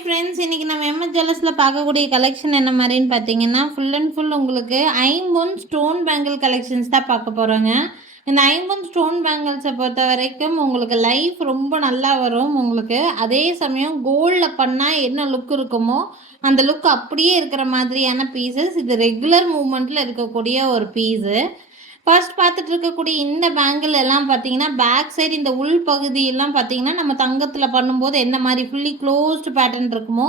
Hi friends, இன்றைக்கி நம்ம MS ஜுவல்லர்ஸில் பார்க்கக்கூடிய கலெக்ஷன் என்ன மாதிரின்னு பார்த்தீங்கன்னா, ஃபுல் அண்ட் ஃபுல் உங்களுக்கு ஐம்பொன் ஸ்டோன் பேங்கிள் கலெக்ஷன்ஸ் தான் பார்க்க போகிறோங்க. இந்த ஐம்பொன் ஸ்டோன் பேங்கிள்ஸை பொறுத்த வரைக்கும் உங்களுக்கு லைஃப் ரொம்ப நல்லா வரும். உங்களுக்கு அதே சமயம் கோல்டில் பண்ணால் என்ன லுக் இருக்குமோ அந்த லுக் அப்படியே இருக்கிற மாதிரியான பீசஸ். இது ரெகுலர் மூவ்மெண்ட்டில் இருக்கக்கூடிய ஒரு பீஸு. ஃபர்ஸ்ட் பார்த்துட்டு இருக்கக்கூடிய இந்த பேங்கிள் எல்லாம் பார்த்தீங்கன்னா, பேக் சைடு இந்த உள் பகுதியெல்லாம் பார்த்தீங்கன்னா, நம்ம தங்கத்தில் பண்ணும்போது என்ன மாதிரி ஃபுல்லி க்ளோஸ்டு பேட்டர்ன் இருக்குமோ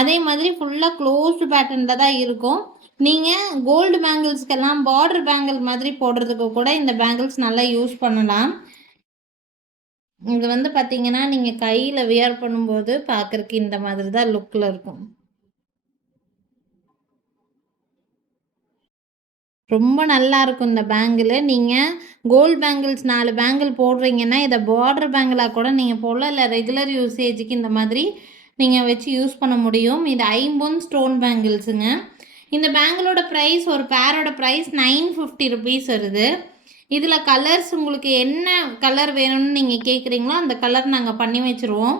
அதே மாதிரி ஃபுல்லாக க்ளோஸ்டு பேட்டர்னில் தான் இருக்கும். நீங்கள் கோல்டு பேங்கிள்ஸ்க்கெல்லாம் பார்டர் பேங்கிள் மாதிரி போடுறதுக்கு கூட இந்த பேங்கிள்ஸ் நல்லா யூஸ் பண்ணலாம். இது வந்து பார்த்தீங்கன்னா, நீங்கள் கையில் வியர் பண்ணும்போது பார்க்குறக்கு இந்த மாதிரி தான் லுக்கில் இருக்கும். ரொம்ப நல்லாயிருக்கும் இந்த பேங்கிள். நீங்கள் கோல்டு பேங்கிள்ஸ் 4 பேங்கிள் போடுறீங்கன்னா இதை பார்டர் பேங்கிளாக கூட நீங்கள் போடலாம், இல்லை ரெகுலர் யூசேஜுக்கு இந்த மாதிரி நீங்கள் வச்சு யூஸ் பண்ண முடியும். இது ஐம்பொன் ஸ்டோன் பேங்கிள்ஸுங்க. இந்த பேங்கிளோட ப்ரைஸ், ஒரு பேரோட ப்ரைஸ் 950 ருபீஸ் வருது. இதில் கலர்ஸ் உங்களுக்கு என்ன கலர் வேணும்னு நீங்கள் கேட்குறீங்களோ அந்த கலர் நாங்கள் பண்ணி வச்சுருவோம்.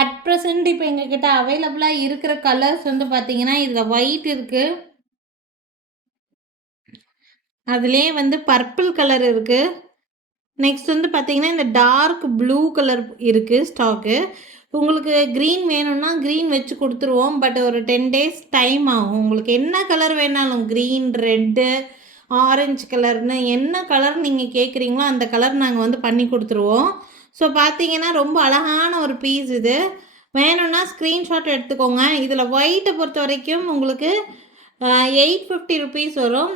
அட் ப்ரெசண்ட் இப்போ எங்ககிட்ட அவைலபிளாக இருக்கிற கலர்ஸ் வந்து பார்த்திங்கன்னா, இதில் ஒயிட் இருக்குது, அதுலேயே வந்து பர்பிள் கலர் இருக்குது. நெக்ஸ்ட் வந்து பார்த்திங்கன்னா இந்த டார்க் ப்ளூ கலர் இருக்குது ஸ்டாக்கு. உங்களுக்கு க்ரீன் வேணும்னா க்ரீன் வச்சு கொடுத்துருவோம். பட் ஒரு 10 days டைம் ஆகும். உங்களுக்கு என்ன கலர் வேணாலும், க்ரீன், ரெட்டு, ஆரஞ்சு கலர்னு என்ன கலர் நீங்கள் கேட்குறீங்களோ அந்த கலர் நாங்கள் வந்து பண்ணி கொடுத்துருவோம். ஸோ பார்த்தீங்கன்னா ரொம்ப அழகான ஒரு பீஸ் இது. வேணும்னா ஸ்க்ரீன்ஷாட் எடுத்துக்கோங்க. இதில் ஒயிட்டை பொறுத்த வரைக்கும் உங்களுக்கு 850 ருபீஸ் வரும்.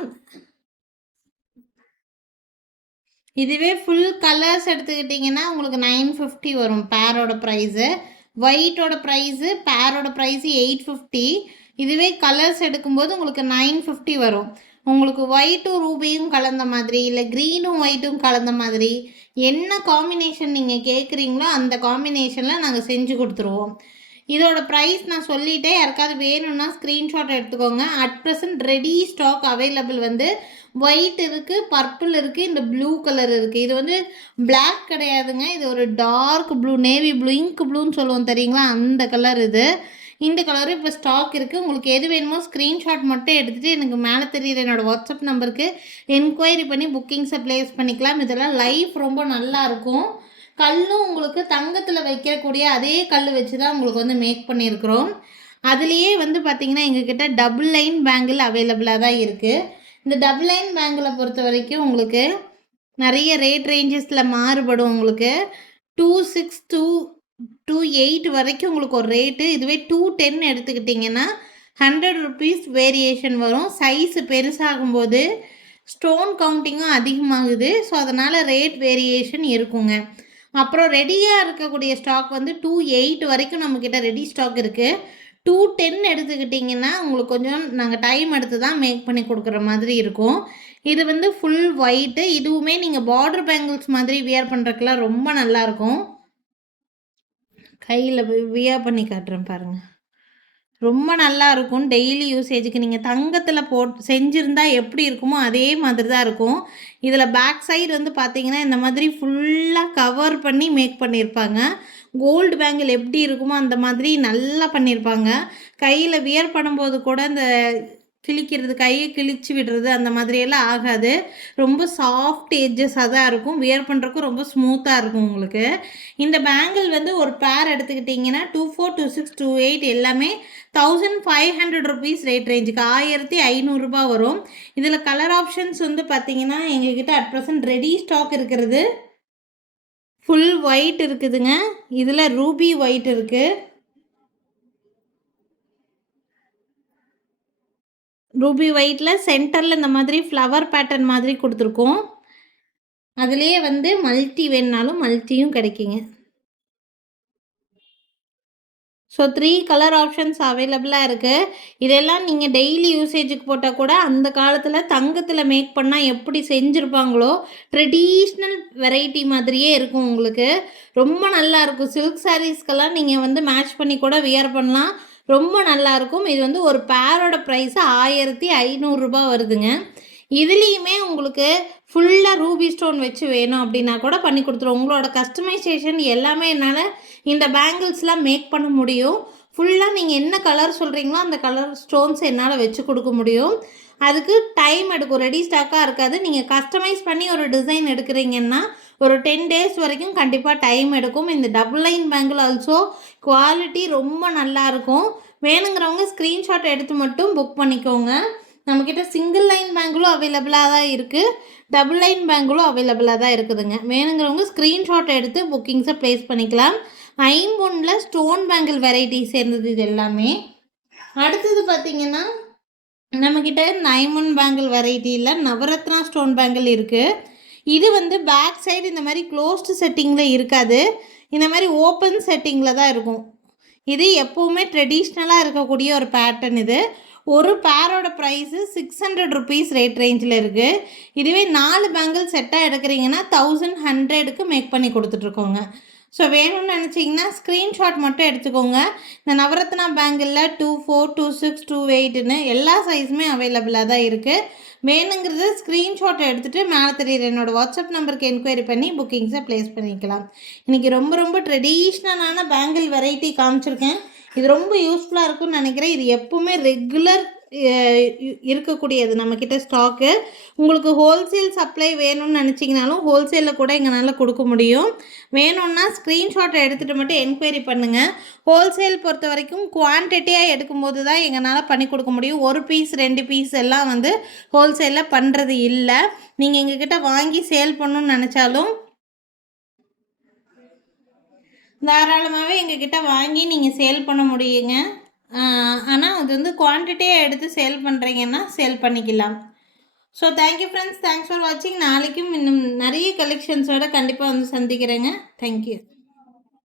இதுவே ஃபுல் கலர்ஸ் எடுத்துக்கிட்டிங்கன்னா உங்களுக்கு 950 வரும் பேரோட ப்ரைஸு. ஒயிட்டோட ப்ரைஸு, பேரோட ப்ரைஸு 850. இதுவே கலர்ஸ் எடுக்கும்போது உங்களுக்கு 950 வரும். உங்களுக்கு ஒயிட்டும் ரூபியும் கலந்த மாதிரி, இல்லை க்ரீனும் ஒயிட்டும் கலந்த மாதிரி என்ன காம்பினேஷன் நீங்கள் கேட்குறீங்களோ அந்த காம்பினேஷனில் நாங்கள் செஞ்சு கொடுத்துருவோம். இதோட ப்ரைஸ் நான் சொல்லிட்டேன். யாருக்காவது வேணும்னா ஸ்க்ரீன்ஷாட் எடுத்துக்கோங்க. At present ready stock available வந்து ஒயிட் இருக்குது, பர்பிள் இருக்குது, இந்த ப்ளூ கலர் இருக்குது. இது வந்து பிளாக் கிடையாதுங்க, இது ஒரு dark blue, navy blue, ink ப்ளூன்னு சொல்லுவோம் தெரியுங்களா, அந்த கலர் இது. இந்த கலரும் இப்போ ஸ்டாக் இருக்குது. உங்களுக்கு எது வேணுமோ ஸ்க்ரீன்ஷாட் மட்டும் எடுத்துகிட்டு எனக்கு மேலே தெரியுற என்னோடய வாட்ஸ்அப் நம்பருக்கு என்கொயரி பண்ணி புக்கிங்ஸை ப்ளேஸ் பண்ணிக்கலாம். இதெல்லாம் லைஃப் ரொம்ப நல்லாயிருக்கும். கல்லும் உங்களுக்கு தங்கத்தில் வைக்கக்கூடிய அதே கல் வச்சு தான் உங்களுக்கு வந்து மேக் பண்ணியிருக்கிறோம். அதுலேயே வந்து பார்த்திங்கன்னா எங்ககிட்ட டபுள் லைன் பேங்கிள் அவைலபிளாக தான் இருக்குது. இந்த டபுள் லைன் பேங்கிளை பொறுத்த வரைக்கும் உங்களுக்கு நிறைய ரேட் ரேஞ்சஸில் மாறுபடும். உங்களுக்கு 262 228 வரைக்கும் உங்களுக்கு ஒரு ரேட்டு. இதுவே 210 எடுத்துக்கிட்டிங்கன்னா 100 ருபீஸ் வேரியேஷன் வரும். சைஸு பெருசாகும்போது ஸ்டோன் கவுண்டிங்கும் அதிகமாகுது. ஸோ அதனால் ரேட் வேரியேஷன் இருக்குங்க. அப்புறம் ரெடியாக இருக்கக்கூடிய ஸ்டாக் வந்து 208 வரைக்கும் நம்மக்கிட்ட ரெடி ஸ்டாக் இருக்குது. 210 எடுத்துக்கிட்டிங்கன்னா உங்களுக்கு கொஞ்சம் நாங்கள் டைம் எடுத்து தான் மேக் பண்ணி கொடுக்குற மாதிரி இருக்கும். இது வந்து ஃபுல் ஒயிட்டு. இதுவுமே நீங்கள் பார்டர் பேங்கிள்ஸ் மாதிரி வியர் பண்ணுறதுக்குலாம் ரொம்ப நல்லாயிருக்கும். கையில் வியர் பண்ணி காட்டுறேன் பாருங்கள், ரொம்ப நல்லா இருக்கும். டெய்லி யூசேஜுக்கு நீங்கள் தங்கத்தில் செஞ்சுருந்தா எப்படி இருக்குமோ அதே மாதிரி தான் இருக்கும். இதில் பேக் சைடு வந்து பார்த்தீங்கன்னா இந்த மாதிரி ஃபுல்லாக கவர் பண்ணி மேக் பண்ணியிருப்பாங்க. கோல்டு பேங்கிள் எப்படி இருக்குமோ அந்த மாதிரி நல்லா பண்ணியிருப்பாங்க. கையில் வியர் பண்ணும்போது கூட இந்த கிழிக்கிறது, கையை கிழிச்சு விடுறது அந்த மாதிரியெல்லாம் ஆகாது. ரொம்ப சாஃப்ட் எட்ஜஸாக தான் இருக்கும். வியர் பண்ணுறக்கும் ரொம்ப ஸ்மூத்தாக இருக்கும் உங்களுக்கு. இந்த பேங்கிள் வந்து ஒரு பேர் எடுத்துக்கிட்டிங்கன்னா 24, 26, 28 எல்லாமே 1500 ருபீஸ் ரேட் ரேஞ்சுக்கு 1500 ரூபா வரும். இதில் கலர் ஆப்ஷன்ஸ் வந்து பார்த்திங்கன்னா எங்ககிட்ட அட் ப்ரெசன்ட் ரெடி ஸ்டாக் இருக்கிறது ஃபுல் ஒயிட் இருக்குதுங்க. இதில் ரூபி ஒயிட் இருக்குது. ரூபி ஒயிட்டில் சென்டரில் இந்த மாதிரி ஃப்ளவர் பேட்டர்ன் மாதிரி கொடுத்துருக்கோம். அதுலேயே வந்து மல்டி வேணுனாலும் மல்டியும் கிடைக்குங்க. ஸோ 3 கலர் ஆப்ஷன்ஸ் அவைலபிளாக இருக்குது. இதெல்லாம் நீங்கள் டெய்லி யூசேஜுக்கு போட்டால் கூட அந்த காலத்தில் தங்கத்தில் மேக் பண்ணால் எப்படி செஞ்சுருப்பாங்களோ ட்ரெடிஷ்னல் வெரைட்டி மாதிரியே இருக்கும். உங்களுக்கு ரொம்ப நல்லாயிருக்கும். சில்க் சாரீஸ்க்கெல்லாம் நீங்கள் வந்து மேட்ச் பண்ணி கூட வியர் பண்ணலாம். ரொம்ப நல்லாயிருக்கும். இது வந்து ஒரு பேரோட ப்ரைஸு 1500 ரூபா வருதுங்க. இதுலேயுமே உங்களுக்கு ஃபுல்லாக ரூபி ஸ்டோன் வச்சு வேணும் அப்படின்னா கூட பண்ணி கொடுத்துருவோம். உங்களோட கஸ்டமைசேஷன் எல்லாமே என்னால் இந்த பேங்கிள்ஸ்லாம் மேக் பண்ண முடியும். ஃபுல்லாக நீங்கள் என்ன கலர் சொல்கிறீங்களோ அந்த கலர் ஸ்டோன்ஸ் என்னால் வச்சு கொடுக்க முடியும். அதுக்கு டைம் எடுக்கும், ரெடி ஸ்டாக்காக இருக்காது. நீங்கள் கஸ்டமைஸ் பண்ணி ஒரு டிசைன் எடுக்கிறீங்கன்னா ஒரு 10 days வரைக்கும் கண்டிப்பாக டைம் எடுக்கும். இந்த double line bangle also quality ரொம்ப நல்லாயிருக்கும். வேணுங்கிறவங்க ஸ்க்ரீன்ஷாட் எடுத்து மட்டும் புக் பண்ணிக்கோங்க. நம்மக்கிட்ட சிங்கிள் லைன் பேங்கிளும் அவைலபிளாக தான் இருக்குது, டபுள் லைன் பேங்கிளும் அவைலபிளாக தான் இருக்குதுங்க. வேணுங்கிறவங்க ஸ்க்ரீன்ஷாட் எடுத்து புக்கிங்ஸை ப்ளேஸ் பண்ணிக்கலாம். ஐம்பொன்னில் ஸ்டோன் பேங்கிள் வெரைட்டி சேர்ந்தது இது எல்லாமே. அடுத்தது பார்த்திங்கன்னா நம்மக்கிட்ட இந்த ஐம்பொன் பேங்கிள் வெரைட்டியில் நவரத்னா ஸ்டோன் பேங்கிள் இருக்குது. இது வந்து பேக் சைடு இந்த மாதிரி க்ளோஸ்டு செட்டிங்கில் இருக்காது, இந்த மாதிரி ஓப்பன் செட்டிங்கில் தான் இருக்கும். இது எப்போவுமே ட்ரெடிஷ்னலாக இருக்கக்கூடிய ஒரு பேட்டர்ன். இது ஒரு பேரோட ப்ரைஸு 600 rupees ரேட் ரேஞ்சில் இருக்குது. இதுவே 4 பேங்கிள் செட்டாக எடுக்கிறீங்கன்னா 1100க்கு மேக் பண்ணி கொடுத்துட்ருக்கோங்க. ஸோ வேணும்னு நினச்சிங்கன்னா ஸ்க்ரீன்ஷாட் மட்டும் எடுத்துக்கோங்க. இந்த நவரத்னா பேங்கிளில் 24, 26, 28ன்னு எல்லா சைஸுமே அவைலபிளாக தான் இருக்குது. வேணுங்கிறது ஸ்க்ரீன்ஷாட் எடுத்துகிட்டு மேலே தெரியுற என்னோடய வாட்ஸ்அப் நம்பருக்கு என்கொயரி பண்ணி புக்கிங்ஸை ப்ளேஸ் பண்ணிக்கலாம். இன்றைக்கி ரொம்ப ட்ரெடிஷ்னலான பேங்கிள் வெரைட்டி காமிச்சிருக்கேன். இது ரொம்ப யூஸ்ஃபுல்லாக இருக்கும்னு நினைக்கிறேன். இது எப்பவுமே ரெகுலர் இருக்கக்கூடியது நம்மக்கிட்ட ஸ்டாக்கு. உங்களுக்கு ஹோல்சேல் சப்ளை வேணும்னு நினச்சிங்கனாலும் ஹோல்சேலில் கூட எங்களால் கொடுக்க முடியும். வேணும்னா ஸ்க்ரீன்ஷாட்டை எடுத்துகிட்டு மட்டும் என்கொயரி பண்ணுங்கள். ஹோல்சேல் பொறுத்த வரைக்கும் குவான்டிட்டியாக எடுக்கும்போது தான் எங்களால் பண்ணி கொடுக்க முடியும். 1 பீஸ் 2 பீஸ் எல்லாம் வந்து ஹோல்சேலில் பண்ணுறது இல்லை. நீங்கள் எங்ககிட்ட வாங்கி சேல் பண்ணணுன்னு நினச்சாலும் தாராளமாகவே எங்ககிட்ட வாங்கி நீங்கள் சேல் பண்ண முடியுங்க. ஆனால் அது வந்து குவான்டிட்டியாக எடுத்து சேல் பண்ணுறீங்கன்னா சேல் பண்ணிக்கலாம். So thank you friends, thanks for வாட்சிங். நாளைக்கும் இன்னும் நிறைய கலெக்ஷன்ஸோடு கண்டிப்பாக வந்து சந்திக்கிறேங்க. தேங்க்யூ.